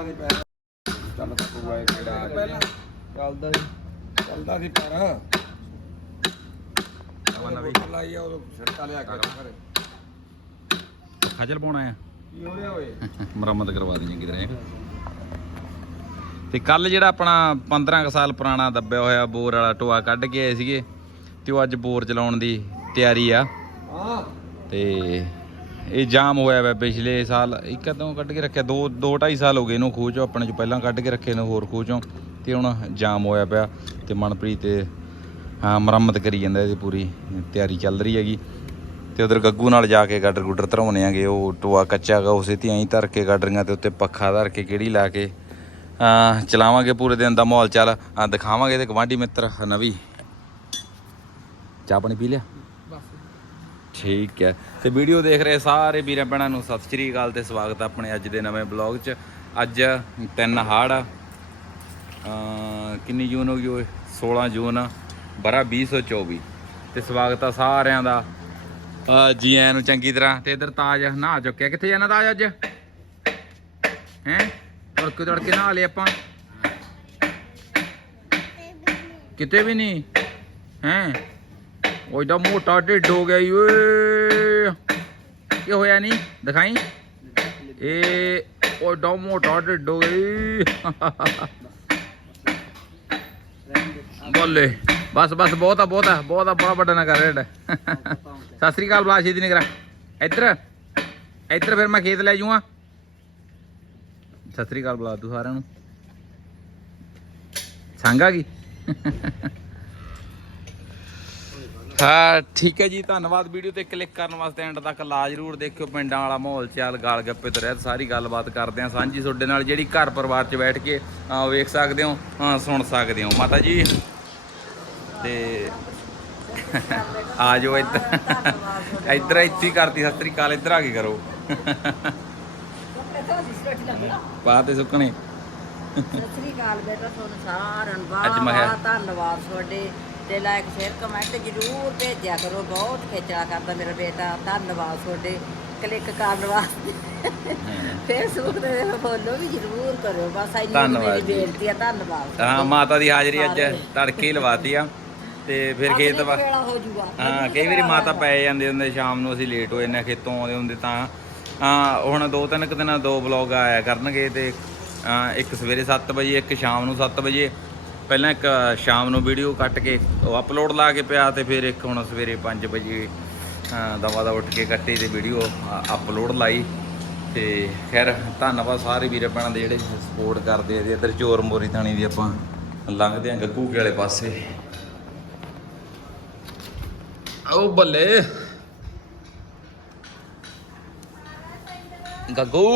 ਚੱਲਦਾ ਸੀ ਪੈਰ। ਚੱਲ ਪੂਆ ਇਹ ਕਿਹੜਾ ਆ ਪਹਿਲਾਂ ਚੱਲਦਾ ਸੀ ਚੱਲਦਾ ਸੀ ਪੈਰ। ਨਵਾਂ। ਨਵੀਂ ਲਾਈ ਆ ਉਦੋਂ ਸਿਰਕਾ ਲਿਆ ਕੇ ਘਰੇ। ਖਜਲ ਪਾਉਣਾ ਆ ਕੀ ਹੋ ਰਿਹਾ ਓਏ? ਮੁਰੰਮਤ ਕਰਵਾ ਦੀ ਚੰਗੀ ਤਰ੍ਹਾਂ ਤੇ ਕੱਲ ਜਿਹੜਾ ਆਪਣਾ 15 ਕੁ ਸਾਲ ਪੁਰਾਣਾ ਦੱਬਿਆ ਹੋਇਆ ਬੋਰ ਵਾਲਾ ਟੋਆ ਕੱਢ ਕੇ ਆਏ ਸੀਗੇ ਤੇ ਉਹ ਅੱਜ ਬੋਰ ਚਲਾਉਣ ਦੀ ਤਿਆਰੀ ਆ। ਹਾਂ। ਤੇ ਇਹ ਜਾਮ ਹੋਇਆ ਵਾ ਪਿਛਲੇ ਸਾਲ, ਇੱਕ ਕਦੋਂ ਕੱਢ ਕੇ ਰੱਖਿਆ, ਦੋ ਦੋ ਢਾਈ ਸਾਲ ਹੋ ਗਏ ਇਹਨੂੰ ਖੂਹ ਚੋਂ, ਆਪਣੇ ਚ ਪਹਿਲਾਂ ਕੱਢ ਕੇ ਰੱਖੇ ਨੇ ਹੋਰ ਖੂਹ ਚੋਂ, ਤੇ ਹੁਣ ਜਾਮ ਹੋਇਆ ਪਿਆ ਤੇ ਮਨਪ੍ਰੀਤ ਤੇ ਹਾਂ, ਮੁਰੰਮਤ ਕਰੀ ਜਾਂਦਾ ਇਹਦੀ ਪੂਰੀ ਤਿਆਰੀ ਚੱਲ ਰਹੀ ਹੈਗੀ। ਤੇ ਉਧਰ ਗੱਗੂ ਨਾਲ ਜਾ ਕੇ ਗਾਡਰ ਗੁੱਡਰ ਧਰਾਉਣੇ ਆਗੇ ਉਹ ਟੋਆ ਕੱਚਾ ਗਾ ਉਸੇ ਤੇ ਐਂ ਧਰ ਕੇ ਗਾਡਰੀਆਂ ਤੇ ਉੱਤੇ ਪੱਖਾ ਧਰ ਕੇ ਕਿਹੜੀ ਲਾ ਕੇ ਚਲਾਵਾਂਗੇ ਪੂਰੇ ਦਿਨ ਦਾ ਮਾਹੌਲ ਚੱਲ। ਦਿਖਾਵਾਂਗੇ ਤੇ ਗਵਾਂਢੀ ਮਿੱਤਰ ਨਵੀਂ ਚਾਹ ਪਾਣੀ ਪੀ ਲਿਆ? ਠੀਕ ਹੈ। ਤੇ ਵੀਡੀਓ ਦੇਖ ਰਹੇ ਸਾਰੇ ਵੀਰਾਂ ਭੈਣਾਂ ਨੂੰ ਸਤਿ ਸ਼੍ਰੀ ਅਕਾਲ ਤੇ ਸਵਾਗਤ ਆਪਣੇ ਅੱਜ ਦੇ ਨਵੇਂ ਬਲੌਗ 'ਚ। ਅੱਜ ਤਿੰਨ ਹਾੜ ਆ। ਅਮ ਕਿੰਨੀ ਜੂਨ ਹੋ ਗਈ ਓਏ? 16 ਜੂਨ ਬਰਾ 2024 ਤੇ ਸਵਾਗਤ ਆ ਸਾਰਿਆਂ ਦਾ। ਜੀ ਆਇਆਂ ਨੂੰ ਚੰਗੀ ਤਰ੍ਹਾਂ। ਤੇ ਇਧਰ ਤਾਜ ਨਹਾ ਚੁੱਕਿਆ। ਕਿੱਥੇ ਜਾਣਾ ਤਾਜ ਅੱਜ? ਹੈ? ਤੜਕੇ ਤੜਕੇ ਨਹਾ ਲਏ ਆਪਾਂ। ਕਿਤੇ ਵੀ ਨਹੀਂ? ਹੈ? ਉਹ ਏਡਾ ਮੋਟਾ ਢਿੱਡ ਹੋ ਗਿਆ ਈ, ਓਏ। ਕੀ ਹੋਇਆ ਨਹੀਂ ਦਿਖਾਈ? ਇਹ ਉਹ ਏਡਾ ਮੋਟਾ ਢਿੱਡ ਹੋ ਗਿਆ ਬੋਲੇ। ਬਸ ਬਸ, ਬਹੁਤ ਆ ਬਹੁਤ ਆ ਬਹੁਤ ਆ ਬੜਾ ਵੱਡਾ ਨਾ ਕਰ ਢਿੱਡ। ਸਤਿ ਸ੍ਰੀ ਅਕਾਲ ਬਲਾਸ਼ੀ ਦੀ ਨਿਗਰਾ ਇੱਧਰ ਇੱਧਰ ਫਿਰ ਮੈਂ ਖੇਤ ਲੈ ਜੂਆਂ ਸਤਿ ਸ੍ਰੀ ਅਕਾਲ ਬੁਲਾ ਤੂੰ ਸਾਰਿਆਂ ਨੂੰ। ਸੰਗਾ ਕੀ ਹਾਂ ਠੀਕ ਹੈ ਜੀ ਧੰਨਵਾਦ ਵੀਡੀਓ ਤੇ ਕਲਿੱਕ ਕਰਨ ਵਾਸਤੇ ਐਂਡ ਤੱਕ ਲਾ ਜਰੂਰ ਦੇਖਿਓ ਪਿੰਡਾਂ ਵਾਲਾ ਮਾਹੌਲ ਚਾਲ ਗਾਲ ਗੱਪੇ ਤੇ ਰਹਿ ਸਾਰੀ ਗੱਲਬਾਤ ਕਰਦੇ ਆ ਸਾਂਝੀ ਤੁਹਾਡੇ ਨਾਲ ਜਿਹੜੀ ਘਰ ਪਰਿਵਾਰ 'ਚ ਬੈਠ ਕੇ ਵੇਖ ਸਕਦੇ ਹੋ ਸੁਣ ਸਕਦੇ ਹੋ। ਮਾਤਾ ਜੀ ਤੇ ਆ ਜਾਓ ਇੱਧਰ। ਇੱਧਰ ਇੱਥੇ ਕਰਤੀ ਸਤਿ ਸ੍ਰੀ ਅਕਾਲ ਇੱਧਰ ਆ ਕੇ ਕਰੋ। ਪਾ ਤੇ ਸੁੱਕਣੇ। ਸਤਿ ਸ੍ਰੀ ਅਕਾਲ ਬੇਟਾ ਤੁਹਾਨੂੰ ਸਾਰਿਆਂ ਨੂੰ ਬਹੁਤ ਧੰਨਵਾਦ ਤੁਹਾਡੇ ਤੇ ਲਾਇਕ ਸ਼ੇਅਰ ਕਮੈਂਟ ਜਰੂਰ ਭੇਜਿਆ ਕਰੋ ਬਹੁਤ ਖੇਚਲਾ ਕਰਦਾ ਮੇਰਾ ਬੇਟਾ। ਧੰਨਵਾਦ ਤੁਹਾਡੇ ਕਲਿੱਕ ਕਰਨ ਵਾਸਤੇ। ਫੇਸਬੁੱਕ ਤੇ ਫੋਲੋ ਵੀ ਜਰੂਰ ਕਰਿਓ। ਬਸ ਇੰਨੀ ਮੇਰੀ। ਬੇਨਤੀ ਆ ਧੰਨਵਾਦ। ਹਾਂ ਮਾਤਾ ਦੀ ਹਾਜ਼ਰੀ ਅੱਜ। ਤੜਕੇ ਹੀ ਲਵਾਤੀ ਆ। ਤੇ ਫਿਰ ਖੇਤ ਵਾ ਹੋ ਕਈ ਵਾਰੀ ਮਾਤਾ ਪੈ ਜਾਂਦੇ ਹੁੰਦੇ ਸ਼ਾਮ ਨੂੰ ਅਸੀਂ ਲੇਟ ਹੋ ਜਾਂਦੇ ਖੇਤੋਂ ਆਉਂਦੇ ਹੁੰਦੇ ਤਾਂ। ਹਾਂ ਹੁਣ ਦੋ ਤਿੰਨ ਕੁ ਦਿਨਾਂ ਦੋ ਵਲੌਗ ਆਇਆ ਕਰਨਗੇ ਤੇ ਇੱਕ ਸਵੇਰੇ 7 ਵਜੇ ਇੱਕ ਸ਼ਾਮ ਨੂੰ 7 ਵਜੇ। ਪਹਿਲਾਂ ਇੱਕ ਸ਼ਾਮ ਨੂੰ ਵੀਡੀਓ ਕੱਟ ਕੇ ਉਹ ਅਪਲੋਡ ਲਾ ਕੇ ਪਿਆ ਤੇ ਫਿਰ ਇੱਕ ਹੁਣ ਸਵੇਰੇ 5 ਵਜੇ ਦਵਾ ਦਾ ਉੱਠ ਕੇ ਕੱਟੀ ਤੇ ਵੀਡੀਓ ਅਪਲੋਡ ਲਾਈ। ਤੇ ਖੈਰ ਧੰਨਵਾਦ ਸਾਰੇ ਵੀਰੇ ਭੈਣਾਂ ਦੇ ਜਿਹੜੇ ਸਪੋਰਟ ਕਰਦੇ ਆ ਤੇ ਇੱਧਰ ਚੋਰ ਮੋਰੀ ਥਾਣੀ ਦੀ ਆਪਾਂ ਲੰਘਦੇ ਆ ਗੱਗੂ ਕੇ ਵਾਲੇ ਪਾਸੇ। ਆਓ ਬੱਲੇ। ਗੱਗੂ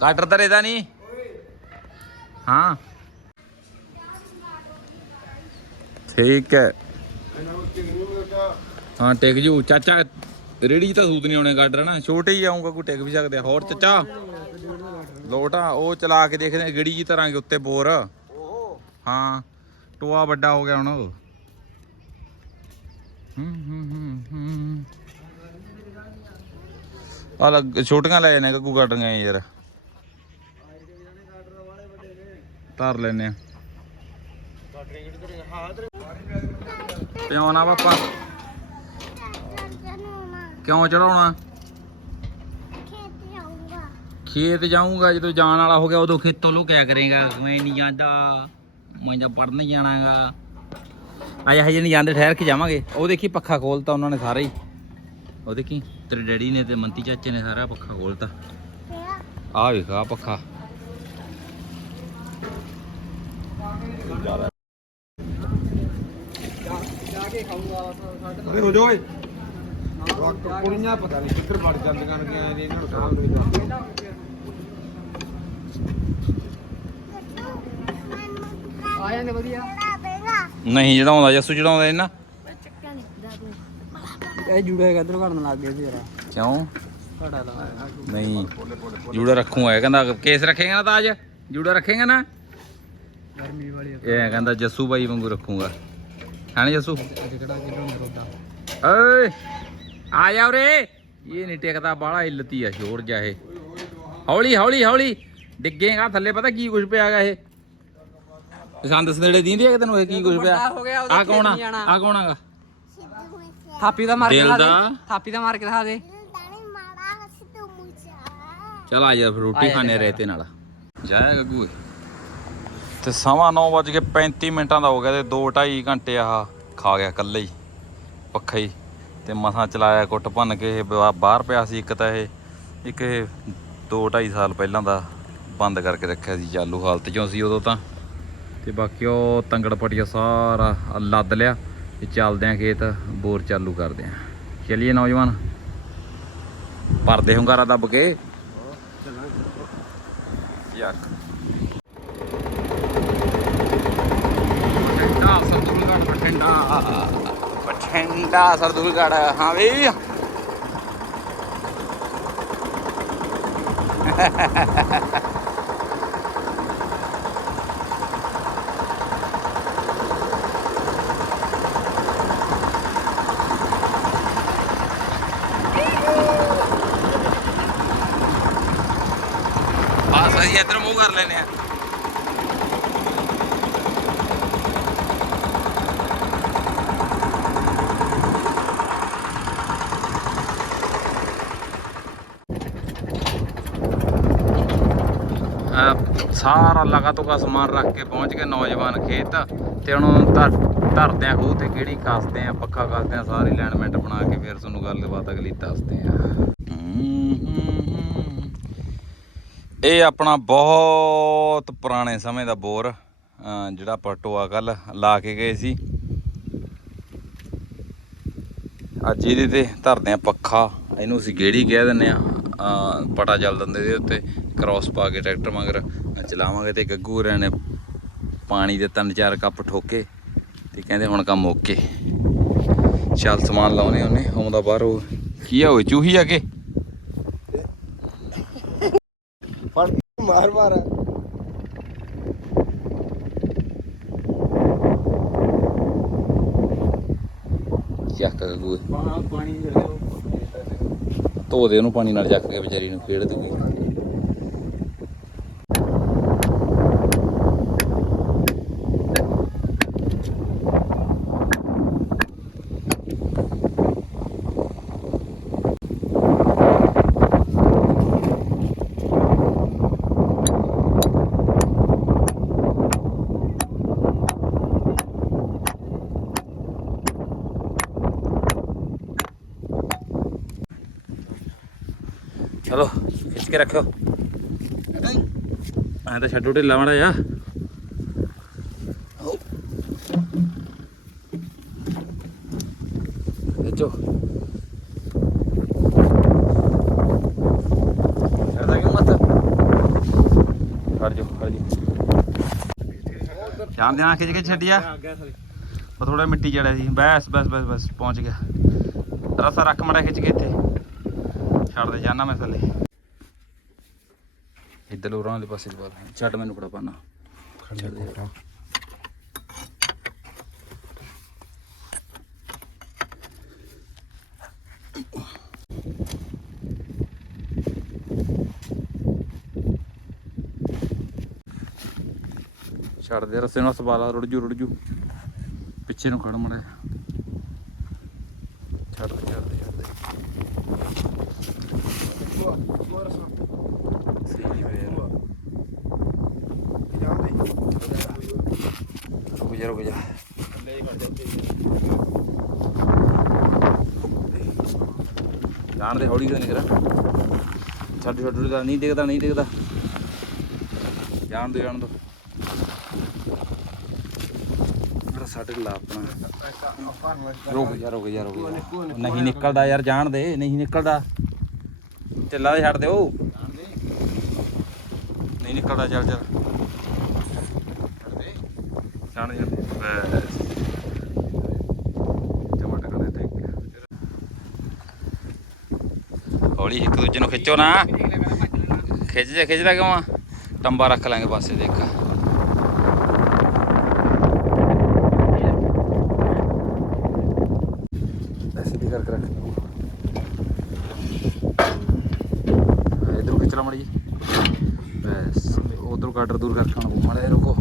ਗਾਟਰ ਤਾਂ ਰੇਦਾ ਨਹੀਂ? ਹਾਂ। ਠੀਕ ਹੈ। ਹਾਂ ਟਿਕ ਜੂ। ਚਾਚਾ ਰੇੜੀ ਤਾਂ ਸੂਤ ਨਹੀਂ ਆਉਣੇ ਗਾਡਰ ਨਾ ਛੋਟੇ ਹੀ ਆਉਂਗਾ ਕੋਈ ਟਿਕ ਵੀ ਸਕਦੇ ਆ। ਹੋਰ ਚਾਚਾ? ਲੋਟਾ ਉਹ ਚਲਾ ਕੇ ਦੇਖਦੇ ਆ ਗੜੀ ਜੀ ਤਰ੍ਹਾਂ ਉੱਤੇ ਬੋਰ। ਹਾਂ ਟੋਆ ਵੱਡਾ ਹੋ ਗਿਆ ਹੁਣ ਹੂੰ ਹੂੰ ਹੂੰ ਹੂੰ। ਆ ਲੱਗ ਛੋਟੀਆਂ ਲੈ ਜਾਣੇ ਗੱਗੂ ਗਾਡਰੀਆਂ ਯਾਰ। ਧਰ ਲੈਨੇ ਆ। ਪਿਓ ਪਾਪਾ। ਕਿਉਂ ਚੜਾਉਣਾ? ਖੇਤ ਜਾਊਂਗਾ, ਜਦੋਂ ਜਾਣ ਵਾਲਾ ਹੋ ਗਿਆ, ਉਦੋਂ ਖੇਤੋਂ ਲੁਕਿਆ ਕਰੇਗਾ। ਮੈਂ ਨਹੀਂ ਜਾਂਦਾ। ਮੈਂ ਤਾਂ ਪੜਨ ਜਾਣਾਗਾ। ਆਇਆ ਹਜੇ ਨਹੀਂ ਜਾਂਦੇ, ਠਹਿਰ ਕੇ ਜਾਵਾਂਗੇ। ਉਹ ਦੇਖੀ, ਪੱਖਾ ਖੋਲਤਾ ਉਹਨਾਂ ਨੇ ਸਾਰੇ ਹੀ। ਉਹ ਦੇਖੀ, ਤੇਰੇ ਡੈਡੀ ਨੇ ਤੇ ਮੰਤੀ ਚਾਚੇ ਨੇ ਸਾਰਾ ਪੱਖਾ ਖੋਲਤਾ। ਆਹ ਵੇਖ ਆ ਪੱਖਾ। ਅਰੇ ਹੋ ਜਾ ਓਏ। ਕੁੜੀਆਂ ਪਤਾ ਨਹੀਂ ਕਿੱਧਰ ਵੜ ਜਾਂਦੀਆਂ ਨੇ ਨੇ ਇਹਨਾਂ ਨੂੰ ਸਾਹਮ ਨਹੀਂ ਕਰਦਾ ਨਹੀਂ ਚੜਾਉਂਦਾ ਜੱਸੂ ਚੜਾਉਂਦਾ ਇਹਨਾਂ ਇਹ ਜੂੜਾ ਹੈਗਾ ਇਧਰ ਘੜਨ ਲੱਗ ਗਿਆ ਕਿਉਂ? ਘੜਾ ਦਾ ਨਹੀਂ ਜੂੜਾ ਰੱਖੂਗਾ ਇਹ ਕਹਿੰਦਾ ਕੇਸ ਰੱਖੇਗਾ ਨਾ ਤਾਜ ਜੂੜਾ ਰੱਖੇਗਾ ਨਾ? ਗਰਮੀ ਵਾਲੀ ਇਹ ਕਹਿੰਦਾ ਜੱਸੂ ਬਾਈ ਵਾਂਗੂ ਰੱਖੂਗਾ। ਹੈ ਨੀ ਜੱਸੂ। ਅੱਜ ਕਿਹੜਾ ਕਿਲੋ ਨੇ ਰੋਦਾ ਓਏ ਆ ਜਾ ਉਰੇ। ਇਹ ਨਹੀਂ ਟਿਕਦਾ ਬਾਲਾ ਹਿੱਲਤੀ ਆ ਸ਼ੋਰ ਜਾ ਇਹ। ਹੌਲੀ ਹੌਲੀ ਹੌਲੀ। ਡਿੱਗੇਗਾ ਥੱਲੇ ਪਤਾ ਕੀ ਕੁਝ ਪਿਆਗਾ ਇਹ। ਪਸੰਦ ਸਦੇੜੇ ਦੀਂਦੀ ਹੈ ਕਿ ਤੈਨੂੰ ਇਹ ਕੀ ਕੁਝ ਪਿਆ? ਹੋ ਗਿਆ, ਆ ਕੌਣ ਆ। ਆ ਕੌਣ ਆਗਾ ਥਾਪੀ ਦਾ ਮਾਰ ਕੇ ਦਿਖਾ ਦਾ। ਥਾਪੀ ਦਾ ਮਾਰ ਕੇ ਦਿਖਾ ਦੇ। ਚਲ ਆ ਜਾ ਫਿਰ ਰੋਟੀ ਖਾਣੇ ਰਹੇ ਤੇ ਨਾਲ। ਜਾਇਆ ਗੱਗੂ ਤੇ ਸਵਾ 9 ਵਜ ਕੇ 35 ਮਿੰਟਾਂ ਦਾ ਹੋ ਗਿਆ ਤੇ 2 2.5 ਘੰਟੇ ਆਹ ਖਾ ਗਿਆ ਇਕੱਲੇ ਹੀ ਪੱਖਾ ਹੀ। ਤੇ ਮਸਾਂ ਚਲਾਇਆ ਕੁੱਟ ਭੰਨ ਕੇ ਇਹ ਬਾਹਰ ਪਿਆ ਸੀ ਇੱਕ ਤਾਂ ਇਹ ਇੱਕ ਇਹ 2 2.5 ਸਾਲ ਪਹਿਲਾਂ ਦਾ ਬੰਦ ਕਰਕੇ ਰੱਖਿਆ ਸੀ ਚਾਲੂ ਹਾਲਤ 'ਚੋਂ ਸੀ ਉਦੋਂ ਤਾਂ। ਤੇ ਬਾਕੀ ਉਹ ਤੰਗੜ ਪਟਿਆ ਸਾਰਾ ਲੱਦ ਲਿਆ ਤੇ ਚੱਲਦੇ ਆਂ ਖੇਤ ਬੋਰ ਚਾਲੂ ਕਰਦੇ ਆਂ। ਚਲਿਏ ਨੌਜਵਾਨ। ਭਰਦੇ ਹੁੰਗਾਰਾ ਦੱਬ ਕੇ। ਯਾਕ ਬਠਿੰਡਾ ਸਰਦੂਲਗੜ੍ਹ ਬਠਿੰਡਾ ਬਠਿੰਡਾ ਸਰਦੂਲਗੜ੍ਹ ਹਾਂ ਵੀ। ਬਸ ਅਸੀਂ ਇੱਧਰ ਮੂੰਹ ਕਰ ਲੈਨੇ ਆ ਅਹ ਸਾਰਾ ਲਗਾ ਤੋਂ ਸਮਾਨ ਰੱਖ ਕੇ ਪਹੁੰਚ ਗਏ ਨੌਜਵਾਨ ਖੇਤ ਤੇ ਹੁਣ ਧਰ ਧਰਦੇ ਆ ਖੂਹ ਤੇ ਕਿਹੜੀ ਕੱਸਦੇ ਆ, ਪੱਖਾ ਕੱਸਦੇ ਆ, ਸਾਰੀ ਅਲਾਈਨਮੈਂਟ ਬਣਾ ਕੇ ਫਿਰ ਤੁਹਾਨੂੰ ਗੱਲਬਾਤ ਅਗਲੀ ਦੱਸਦੇ ਆ। ਇਹ ਆਪਣਾ ਬਹੁਤ ਪੁਰਾਣੇ ਸਮੇਂ ਦਾ ਬੋਰ, ਅਹ ਜਿਹੜਾ ਆਪਾਂ ਟੋਆ ਕੱਲ ਲਾ ਕੇ ਗਏ ਸੀ। ਅੱਜ ਇਹਦੇ ਤੇ ਧਰਦੇ ਆ ਪੱਖਾ। ਇਹਨੂੰ ਅਸੀਂ ਗੇੜੀ ਕਹਿ ਦਿੰਦੇ ਆ ਪਟਾ ਚੱਲ ਦਿੰਦੇ ਦੇ ਉੱਤੇ ਕ੍ਰਾਸ ਪਾ ਕੇ ਟਰੈਕਟਰ ਮਗਰ ਚਲਾਵਾਂਗੇ ਤੇ ਗੱਗੂ ਹੋਰਾਂ ਨੇ ਪਾਣੀ ਦੇ ਤਿੰਨ ਚਾਰ ਕੱਪ ਠੋਕੇ ਤੇ ਕਹਿੰਦੇ ਹੁਣ ਕੰਮ ਓਕੇ। ਚੱਲ ਸਮਾਨ ਲਾਉਣੇ ਉਹਨੇ ਆਉਂਦਾ ਬਾਹਰ ਉਹ। ਕੀ ਆ ਓਏ ਚੂਹੀ ਆ ਕੇ? ਫੜ ਮਾਰ ਮਾਰ। ਚੱਕ ਗੱਗੂ ਪਾਣੀ ਧੋ ਦੇ ਉਹਨੂੰ ਪਾਣੀ ਨਾਲ ਚੱਕ ਕੇ ਵਿਚਾਰੀ ਨੂੰ ਖੇਡ ਦੂਗੀ ਚਲੋ, ਖਿੱਚ ਕੇ ਰੱਖਿਓ। ਐਂ ਤਾਂ ਛੱਡੋ ਢਿੱਲਾ ਮਾੜਾ ਜਾ ਖਿੱਚੋ। ਛੱਡਦਾ ਕਿਉਂ ਮਤ ਖੜ ਜਾ ਖੜ ਜਾ ਧਿਆਨ ਦੇਣਾ ਖਿੱਚ ਕੇ ਛੱਡਿਆ। ਉਹ ਥੋੜਾ ਮਿੱਟੀ ਜੜਿਆ ਸੀ। ਬਸ ਬਸ ਬਸ ਬਸ, ਪਹੁੰਚ ਗਿਆ। ਰਸਾ ਰੱਖ ਮੜਾ ਖਿੱਚ ਕੇ ਇੱਥੇ। ਛੱਡ ਦੇ ਜਾਣਾ ਮੈਂ ਥੱਲੇ। ਇੱਧਰ ਲੋਰਾਂ ਵਾਲੇ ਪਾਸੇ ਬਾਅਦ ਛੱਡ ਮੈਨੂੰ ਫੜਾ ਪਾਣਾ। ਛੱਡ ਦੇ। ਛੱਡ ਦੇ ਰਸੇ ਨੂੰ ਸਵਾਲਾ ਰੁੜ ਜੂ ਰੁੜ ਜੂ ਪਿੱਛੇ ਨੂੰ ਖੜ ਮੜਾ ਛੱਡ ਦੇ ਛੱਡ ਦੇ ਛੱਡ ਦੇ ਸਹੀ ਵੇ ਯਾਰ ਰੁਕ ਜਾ ਰੁਕ ਜਾ ਜਾਣ ਦੇ ਹੌਲੀ ਕਿਉਂ ਨਹੀਂ ਛੱਡ ਛੱਡ ਦਾ ਨਹੀਂ ਦਿਖਦਾ ਨਹੀਂ ਦਿਖਦਾ। ਜਾਣ ਦੋ ਜਾਣ ਦੋ। ਮੇਰਾ ਸਾਡੇ ਲਾ ਆਪਣਾ। ਰੁਕ ਜਾ ਰੁਕ ਜਾ, ਰੁਕ ਨਹੀਂ ਨਿਕਲਦਾ ਯਾਰ, ਜਾਣ ਦੇ। ਨਹੀਂ ਨਿਕਲਦਾ। ਢਿੱਲਾ ਦੇ ਛੱਡ ਦੇ ਨਹੀਂ ਨਿਕਲਦਾ ਚੱਲ ਚੱਲ। ਛੱਡ ਦੇ। ਬਸ ਹੌਲੀ ਇੱਕ ਦੂਜੇ ਨੂੰ ਖਿੱਚੋ ਨਾ। ਖਿੱਚ ਜਾ ਖਿੱਚਦਾ ਕਿਉਂ ਆ? ਟੰਬਾ ਰੱਖ ਲਾਂਗੇ ਪਾਸੇ, ਦੇਖ ਇੱਕ ਐਸੇ ਦੀ ਕਰਕੇ ਰੱਖ ਇਧਰ ਖਿੱਚ ਲਾ ਮੜੀ ਬਸ ਉਧਰੋਂ ਕਾਟਰ ਦੂਰ ਕਰਕੇ ਆਉਣਾ ਮਾੜਾ ਜਿਹਾ ਰੁਕੋ।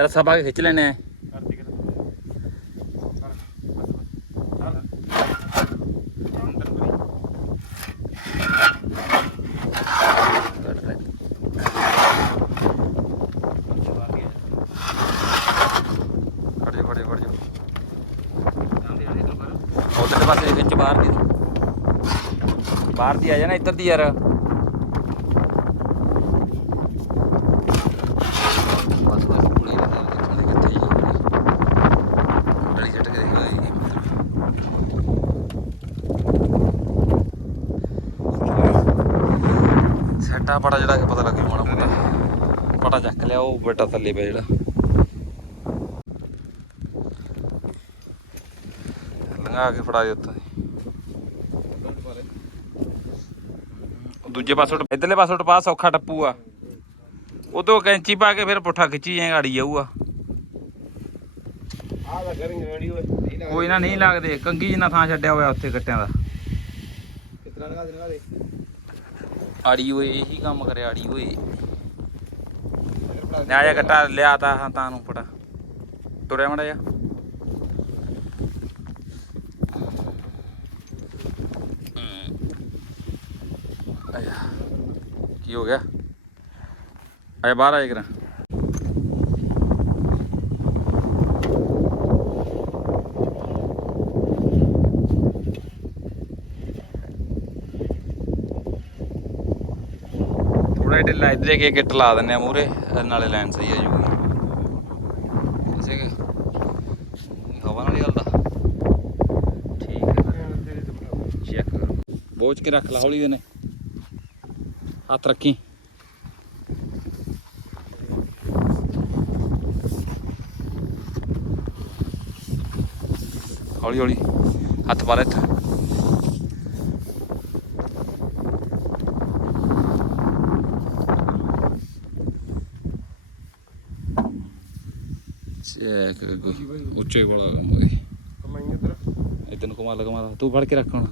ਰੱਸਾ ਪਾ ਕੇ ਖਿੱਚ ਲੈਣੇ ਆ ਕੱਢ ਲੈ। ਖੜ ਜਾ ਖੜ ਜਾ ਖੜ ਜਾ ਉਧਰਲੇ ਪਾਸੇ ਖਿੱਚ ਬਾਹਰ ਦੀ ਤੂੰ। ਬਾਹਰ ਦੀ ਆ ਜਾ ਨਾ ਇੱਧਰ ਦੀ ਯਾਰ। ਸੈਟਾ ਪੜਾ ਜਿਹੜਾ ਪਤਾ ਲੱਗ ਮਾੜਾ ਮੋਟਾ। ਪੜਾ ਚੱਕ ਲਿਆ ਉਹ ਬੇਟਾ ਥੱਲੇ ਪਿਆ ਜਿਹੜਾ। ਲੰਘਾ ਕੇ ਫੜਾ ਦੇ ਉੱਤੇ ਉਹ ਦੂਜੇ ਪਾਸੋਂ ਇੱਧਰਲੇ ਪਾਸੋਂ ਟਪਾ ਸੌਖਾ ਟੱਪੂ ਆ। ਉਦੋਂ ਕੈਂਚੀ ਪਾ ਕੇ ਫਿਰ ਪੁੱਠਾ ਖਿੱਚੀ ਜਾਏ ਗਾੜੀ ਜਾਊਗਾ। ਕੋਈ ਨਾ ਨਹੀਂ ਲੱਗਦੇ। ਕੰਗੀ ਜਿੰਨਾ ਥਾਂ ਛੱਡਿਆ ਹੋਇਆ ਉੱਥੇ ਕੱਟਿਆਂ ਦਾ। ਕਿਤਨਾ ਲਗਾ ਦੇ ਲਗਾ ਦੇ ਆੜੀ ਓਏ ਇਹੀ ਕੰਮ ਕਰੇ ਆੜੀ ਓਏ। ਪੜਾ ਆ ਜਾ ਕੱਟਾ ਲਿਆ ਤਾ ਹਾਂ ਤਾਂ ਨੂੰ ਫੜਾ ਤੁਰਿਆ ਮੜਾ ਜਾ ਗਿਆ। ਆਇਆ ਬਾਹਰ ਆਇਆ ਕਰਾਂ। ਥੋੜਾ ਢਿੱਲਾ ਇੱਧਰੇ ਕੇ ਕਿੱਟ ਲਾ ਦਿੰਨੇ ਆ ਮੂਰੇ ਨਾਲੇ ਲਾਈਨ ਸਹੀ ਆ ਜੂਗੀ। ਕਿਸੇ ਕੇ ਹਵਾ ਨਾਲ ਹੀ ਹਲਦਾ ਠੀਕ ਹੈ ਚੈੱਕ ਕਰੋ। ਬੋਝ ਕੇ ਰੱਖ ਲਾ ਹੌਲੀ ਦੇ ਨੇ ਹੱਥ ਰੱਖੀ ਹੌਲੀ ਹੌਲੀ ਹੱਥ ਪਾ ਲੈ ਇੱਥੇ। ਚੈੱਕ ਉੱਚੇ ਵਾਲਾ ਕੰਮ ਹੋਏ ਕਮਾਈ ਉਧਰ ਇਦਾਂ ਨੂੰ ਕਮਾ ਲਗਾ ਮਾਰਾ ਤੂੰ ਫੜ ਕੇ ਰੱਖ ਹੁਣ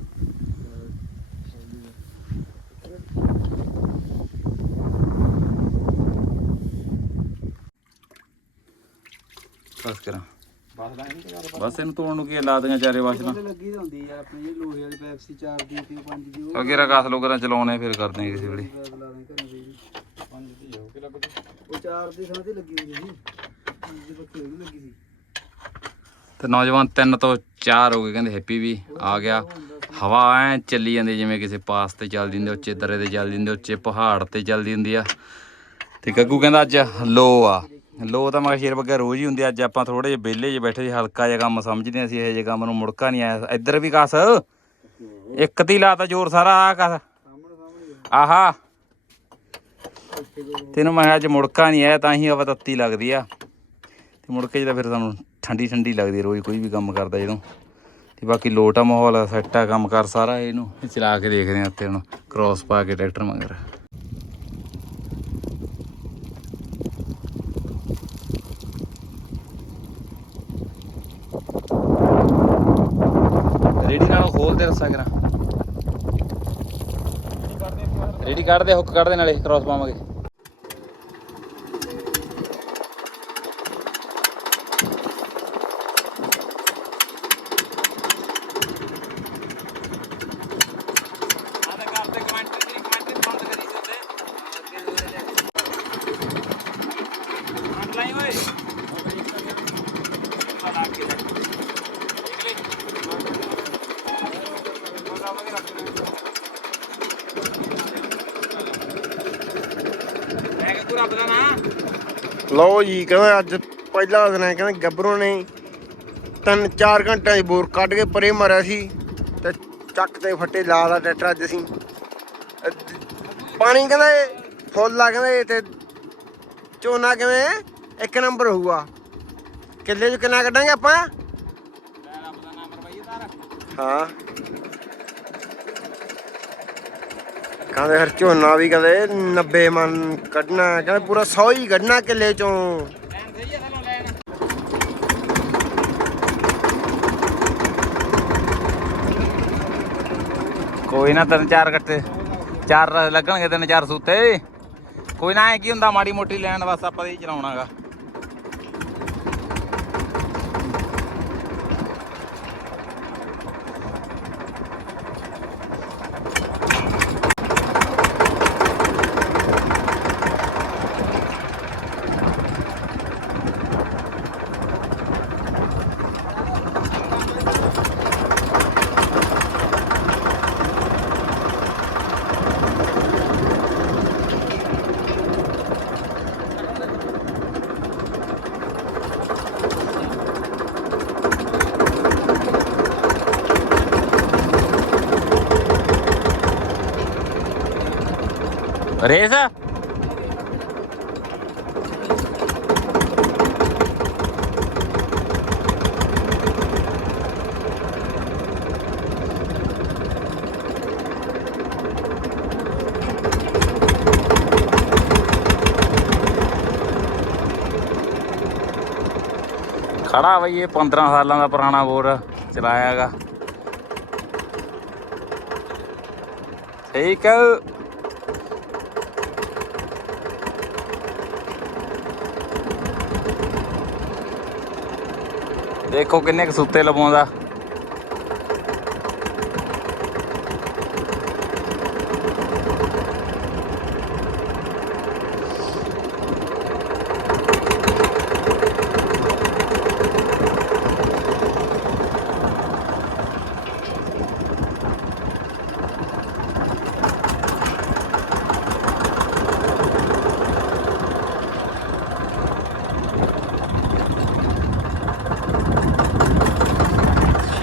ਬਸ ਕਰਾਂ। ਬਸ ਨਹੀਂ ਕਰ ਬਸ ਇਹਨੂੰ ਤੋੜਨ ਨੂੰ ਕੀ ਆ, ਲਾ ਦੀਆਂ ਚਾਰੇ ਵਾਸ਼ਲਾਂ ਲੱਗੀ ਤਾਂ ਹੁੰਦੀ ਯਾਰ ਆਪਣੀ ਜਿਹੜੀ ਲੋਹੇ ਵਾਲੀ ਪੈਪਸੀ 4 ਦੀ ਤੇ 5 ਦੀ ਉਹ। ਅੱਗੇ ਰਕਾਸ ਲੋਕਾਂ ਨਾਲ ਚਲਾਉਣੇ ਫਿਰ ਕਰਦੇ ਆ ਕਿਸੇ ਵੇਲੇ। ਪੈਪ ਲਾ ਦੇ ਘਰੇ ਦੇ। 5 ਦੀ ਹੋ ਕੇ ਲੱਗ ਉਹ 4 ਦੀ ਥਾਂ ਤੇ ਲੱਗੀ ਹੁੰਦੀ ਸੀ। ਦੂਜੇ ਪੱਖੇ ਉਹ ਲੱਗੀ ਸੀ। ਤੇ ਨੌਜਵਾਨ ਤਿੰਨ ਤੋਂ ਚਾਰ ਹੋ ਗਏ ਕਹਿੰਦੇ ਹੈਪੀ ਵੀ ਆ ਗਿਆ। ਹਵਾ ਐ ਚੱਲੀ ਜਾਂਦੀ ਜਿਵੇਂ ਕਿਸੇ ਪਾਸ ਤੇ ਚੱਲਦੀ ਹੁੰਦੀ ਉੱਚੇ ਦਰੇ ਤੇ ਚੱਲਦੀ ਹੁੰਦੀ ਉੱਚੇ ਪਹਾੜ ਤੇ ਚੱਲਦੀ ਹੁੰਦੀ ਆ। ਤੇ ਗੱਗੂ ਕਹਿੰਦਾ ਅੱਜ ਲੋ ਆ। ਲੋ ਤਾਂ ਮੈਂ ਸ਼ੇਰ ਬੱਗਾ ਰੋਜ਼ ਹੀ ਹੁੰਦੀ ਆ, ਅੱਜ ਆਪਾਂ ਥੋੜੇ ਜਿਹੇ ਵਿਹਲੇ ਜਿਹੇ ਬੈਠੇ ਸੀ ਹਲਕਾ ਜਿਹਾ ਕੰਮ ਸਮਝਦੇ ਹਾਂ ਅਸੀਂ ਇਹ ਜਿਹੇ ਕੰਮ ਨੂੰ ਮੁੜਕਾ ਨਹੀਂ ਆਇਆ। ਇੱਧਰ ਵੀ ਕਸ। ਇੱਕ ਤੀ ਲਾਤਾ ਜ਼ੋਰ ਸਾਰਾ ਆ ਕਸ। ਆਹਾ। ਤੈਨੂੰ ਮੈਂ ਕਿਹਾ ਅੱਜ ਮੁੜਕਾ ਨਹੀਂ ਆਇਆ ਤਾਂ ਹੀ ਹਵਾ ਤੱਤੀ ਲੱਗਦੀ ਆ। ਤੇ ਮੁੜਕੇ ਕੇ ਜਦੋਂ ਫਿਰ ਸਾਨੂੰ ਠੰਡੀ ਠੰਡੀ ਲੱਗਦੀ ਰੋਜ਼ ਕੋਈ ਵੀ ਕੰਮ ਕਰਦਾ ਜਦੋਂ। ਤੇ ਬਾਕੀ ਲੋਟਾ ਮਾਹੌਲ ਸੈੱਟ ਆ ਕੰਮ ਕਰ ਸਾਰਾ ਇਹਨੂੰ। ਚਲਾ ਕੇ ਦੇਖਦੇ ਆ ਉੱਤੇ ਹੁਣ ਕ੍ਰੋਸ ਪਾ ਕੇ ਟਰੈਕਟਰ ਮਗਰ ਰੇੜੀ ਨਾਲ ਖੋਲ ਦੇ ਰੱਸਾ ਕਰਾਂ ਕੱਢਦੇ ਹੁੱਕ ਕੱਢਦੇ ਨਾਲੇ ਕ੍ਰੋਸ ਪਾਵਾਂਗੇ। ਲਓ ਜੀ ਕਹਿੰਦਾ ਅੱਜ ਪਹਿਲਾ ਦਿਨ ਹੈ ਕਹਿੰਦੇ ਗੱਭਰੂ ਨੇ ਤਿੰਨ ਚਾਰ ਘੰਟਿਆਂ ਦੀ ਬੋਰ ਕੱਢ ਕੇ ਪਰੇ ਮਾਰਿਆ ਸੀ ਤੇ ਚੱਕ ਤੇ ਫੱਟੇ ਲਾ ਦਾ ਟਰੈਕਟਰ ਅੱਜ ਅਸੀਂ। ਪਾਣੀ ਕਹਿੰਦਾ ਇਹ ਫੁੱਲ ਆ ਕਹਿੰਦਾ ਇਹ ਤੇ ਝੋਨਾ ਕਿਵੇਂ ਇੱਕ ਨੰਬਰ ਹੋਊਗਾ। ਕਿੱਲੇ ਚ ਕਿੰਨਾ ਕੱਢਾਂਗੇ ਆਪਾਂ? ਹਾਂ। ਕਹਿੰਦੇ ਫਿਰ ਝੋਨਾ ਵੀ ਕਹਿੰਦੇ 90 ਮਨ ਕੱਢਣਾ, ਕਹਿੰਦੇ ਪੂਰਾ 100 ਹੀ ਕੱਢਣਾ ਕਿੱਲੇ ਚੋਂ। ਕੋਈ ਨਾ ਤਿੰਨ ਚਾਰ ਕੱਟੇ, ਚਾਰ ਲੱਗਣਗੇ ਤਿੰਨ ਚਾਰ ਸੂਤੇ। ਕੋਈ ਨਾ ਐ ਕੀ ਹੁੰਦਾ, ਮਾੜੀ ਮੋਟੀ ਲੈਣ ਵਾਸਤੇ ਆਪਾਂ ਹੀ ਚਲਾਉਣਾਗਾ ਰੇਸ? ਖੜਾ ਬਈ ਇਹ 15 ਸਾਲਾਂ ਦਾ ਪੁਰਾਣਾ ਬੋਰ ਚਲਾਇਆਗਾ ਠੀਕ ਹੈ। ਦੇਖੋ ਕਿੰਨੇ ਕੁ ਸੁੱਤੇ ਲਵਾਉਂਦਾ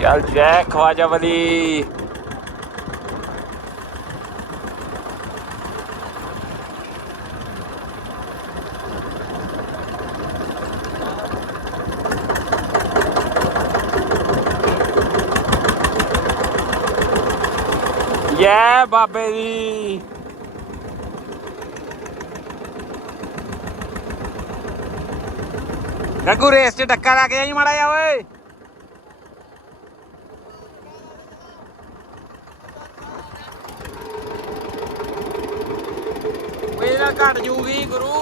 ਚੱਲ ਜੈ ਖਵਾਜਾ ਵਲੀ ਜੈ ਬਾਬੇ ਦੀ। ਗੱਗੂ ਰੇਸ ਚ ਡੱਕਾ ਲਾ ਕੇ ਆਈ ਮਾੜਾ ਜਾ ਓਏ ਮੇਰਾ ਘਟ ਜੂਗੀ ਗੁਰੂ।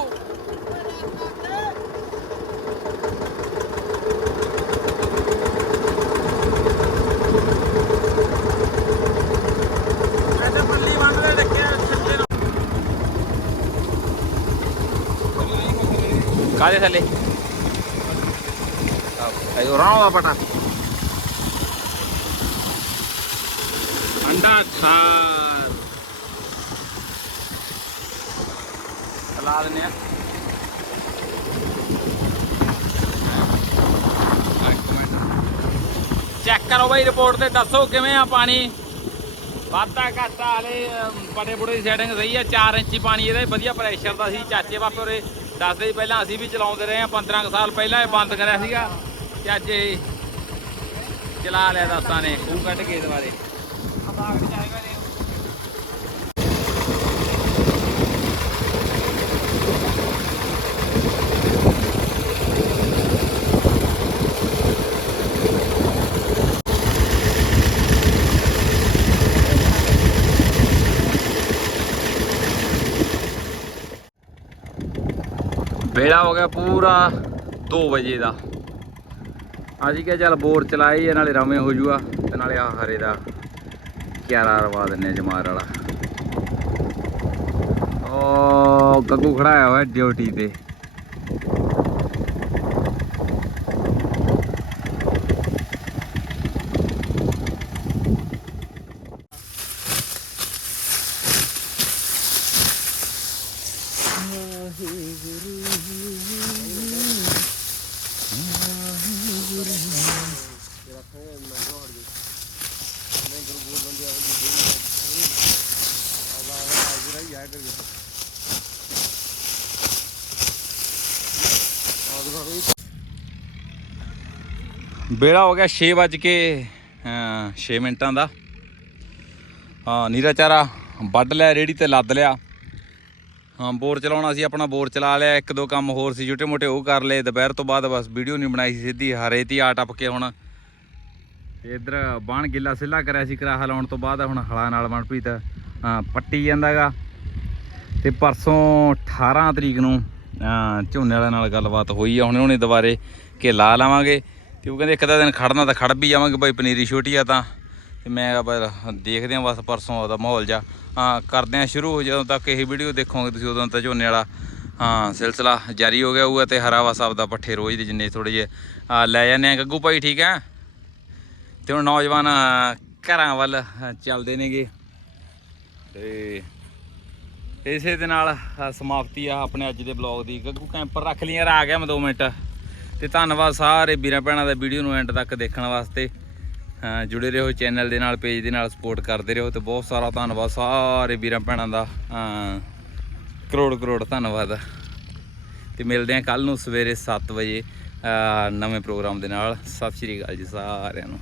ਕਹਿੰਦੇ ਪੱਲੀ ਬੰਦ ਦੇ ਰੱਖਿਆ ਛੱਤੇ ਨੂੰ ਕਾਦੇ ਦਿੰਨੇ ਆ। ਚੈੱਕ ਕਰੋ ਬਾਈ ਰਿਪੋਰਟ ਤੇ, ਦੱਸੋ ਕਿਵੇਂ ਆ ਪਾਣੀ? ਵਾਧਾ ਘਾਟਾ ਹਲੇ ਬੜੇ ਬੁੜੇ ਦੀ ਸੈਟਿੰਗ ਸਹੀ ਆ 4 ਇੰਚੀ ਪਾਣੀ ਇਹਦਾ ਵਧੀਆ ਪ੍ਰੈਸ਼ਰ ਦਾ ਸੀ। ਚਾਚੇ ਬਾਪੇ ਉਰੇ ਦੱਸਦੇ ਸੀ ਪਹਿਲਾਂ ਅਸੀਂ ਵੀ ਚਲਾਉਂਦੇ ਰਹੇ ਆ 15 ਕੁ ਸਾਲ ਪਹਿਲਾਂ ਇਹ ਬੰਦ ਕਰਿਆ ਸੀਗਾ। ਚਾਚੇ ਚਲਾ ਲਿਆ ਦਾਸਾਂ ਨੇ, ਖੂਹ ਕੱਢ ਕੇ ਦੁਬਾਰੇ ਵੇਲਾ ਹੋ ਗਿਆ ਪੂਰਾ 2 ਵਜੇ ਦਾ। ਅਸੀਂ ਕਿਹਾ ਚੱਲ ਬੋਰ ਚਲਾਈ ਚਲਾਏ ਨਾਲੇ ਰਵੇਂ ਹੋ ਜੂਗਾ ਤੇ ਨਾਲੇ ਆ ਹਰੇ ਦਾ ਕਿਆਰਾ ਰਵਾ ਦਿੰਨੇ ਆ ਜਮਾਰ ਵਾਲਾ। ਓ ਗੱਗੂ ਖੜਾ ਹੋਇਆ ਡਿਊਟੀ ਤੇ। ਵੇਲਾ ਹੋ ਗਿਆ 6 ਵਜ ਕੇ 6 ਮਿੰਟਾਂ ਦਾ। ਹਾਂ ਨੀਰਾ ਚਾਰਾ ਵੱਢ ਲਿਆ ਰੇੜੀ ਤੇ ਲੱਦ ਲਿਆ। ਹਾਂ ਬੋਰ ਚਲਾਉਣਾ ਸੀ ਆਪਣਾ ਬੋਰ ਚਲਾ ਲਿਆ। ਇੱਕ ਦੋ ਕੰਮ ਹੋਰ ਸੀ ਛੋਟੇ ਮੋਟੇ ਉਹ ਕਰ ਲਏ। ਦੁਪਹਿਰ ਤੋਂ ਬਾਅਦ ਬਸ ਵੀਡੀਓ ਨਹੀਂ ਬਣਾਈ ਸੀ ਸਿੱਧੀ। ਹਰੇ ਤੀ ਆ ਟੱਪ ਕੇ ਹੁਣ ਤੇ ਇੱਧਰ ਬਾਣ ਗਿੱਲਾ ਸਿੱਲਾ ਕਰਿਆ ਸੀ ਕਰਾਹਾ ਲਾਉਣ ਤੋਂ ਬਾਅਦ ਹੁਣ ਹਲਾ ਨਾਲ ਮਨਪ੍ਰੀਤ ਅਹ, ਪੱਟੀ ਜਾਂਦਾਗਾ। ਤੇ ਪਰਸੋਂ 18 ਤਰੀਕ ਨੂੰ ਝੋਨੇ ਵਾਲਿਆਂ ਨਾਲ ਗੱਲਬਾਤ ਹੋਈ ਆ। ਹੁਣ ਉਹਨੇ ਦੁਬਾਰੇ ਕਿ ਲਾ ਲਾਵਾਂਗੇ। ਤੇ ਉਹ ਕਹਿੰਦੇ ਇੱਕ ਦਾ ਦਿਨ ਖੜਨਾ ਤਾਂ ਖੜ ਵੀ ਜਾਵਾਂਗੇ ਭਾਈ ਪਨੀਰੀ ਛੋਟੀ ਆ ਤਾਂ। ਤੇ ਮੈਂ ਕਿਹਾ ਪਰ ਦੇਖਦੇ ਹਾਂ ਬਸ ਪਰਸੋਂ ਉਹਦਾ ਮਾਹੌਲ ਜਾ। ਹਾਂ, ਕਰਦੇ ਹਾਂ ਸ਼ੁਰੂ, ਜਦੋਂ ਤੱਕ ਇਹ ਵੀਡੀਓ ਦੇਖੋਗੇ ਤੁਸੀਂ, ਉਦੋਂ ਤਾਂ ਝੋਨੇ ਵਾਲਾ, ਹਾਂ, ਸਿਲਸਿਲਾ ਜਾਰੀ ਹੋ ਗਿਆ ਹੋਊਗਾ ਤੇ ਹਰਾਵਾ ਸਾਹਿਬ ਦਾ ਪੱਠੇ ਰੋਜ਼ ਦੇ ਜਿੰਨੇ ਥੋੜੇ ਜਿਹੇ ਲੈ ਜਾਂਦੇ ਆ ਗੱਗੂ ਭਾਈ, ਠੀਕ ਹੈ? ਤੇ ਹੁਣ ਨੌਜਵਾਨ ਘਰਾਂ ਵੱਲ ਚੱਲਦੇ ਨੇਗੇ। ਤੇ ਇਸੇ ਦੇ ਨਾਲ ਸਮਾਪਤੀ ਆ ਆਪਣੇ ਅੱਜ ਦੇ ਬਲੌਗ ਦੀ। ਗੱਗੂ ਕੈਂਪਰ ਰੱਖ ਲਈਆਂ ਯਾਰ ਆ ਗਿਆ ਮੈਂ 2 ਮਿੰਟ। ਤੇ ਧੰਨਵਾਦ ਸਾਰੇ ਵੀਰਾਂ ਭੈਣਾਂ ਦਾ ਵੀਡੀਓ ਨੂੰ ਐਂਡ ਤੱਕ ਦੇਖਣ ਵਾਸਤੇ। ਜੁੜੇ ਰਹੋ ਚੈਨਲ ਦੇ ਨਾਲ ਪੇਜ ਦੇ ਨਾਲ ਸਪੋਰਟ ਕਰਦੇ ਰਹੋ ਤੇ ਬਹੁਤ ਸਾਰਾ ਧੰਨਵਾਦ ਸਾਰੇ ਵੀਰਾਂ ਭੈਣਾਂ ਦਾ। ਕਰੋੜ ਕਰੋੜ ਧੰਨਵਾਦ। ਤੇ ਮਿਲਦੇ ਹਾਂ ਕੱਲ ਨੂੰ ਸਵੇਰੇ 7 ਵਜੇ ਨਵੇਂ ਪ੍ਰੋਗਰਾਮ ਦੇ ਨਾਲ। ਸਤਿ ਸ਼੍ਰੀ ਅਕਾਲ ਜੀ ਸਾਰਿਆਂ ਨੂੰ।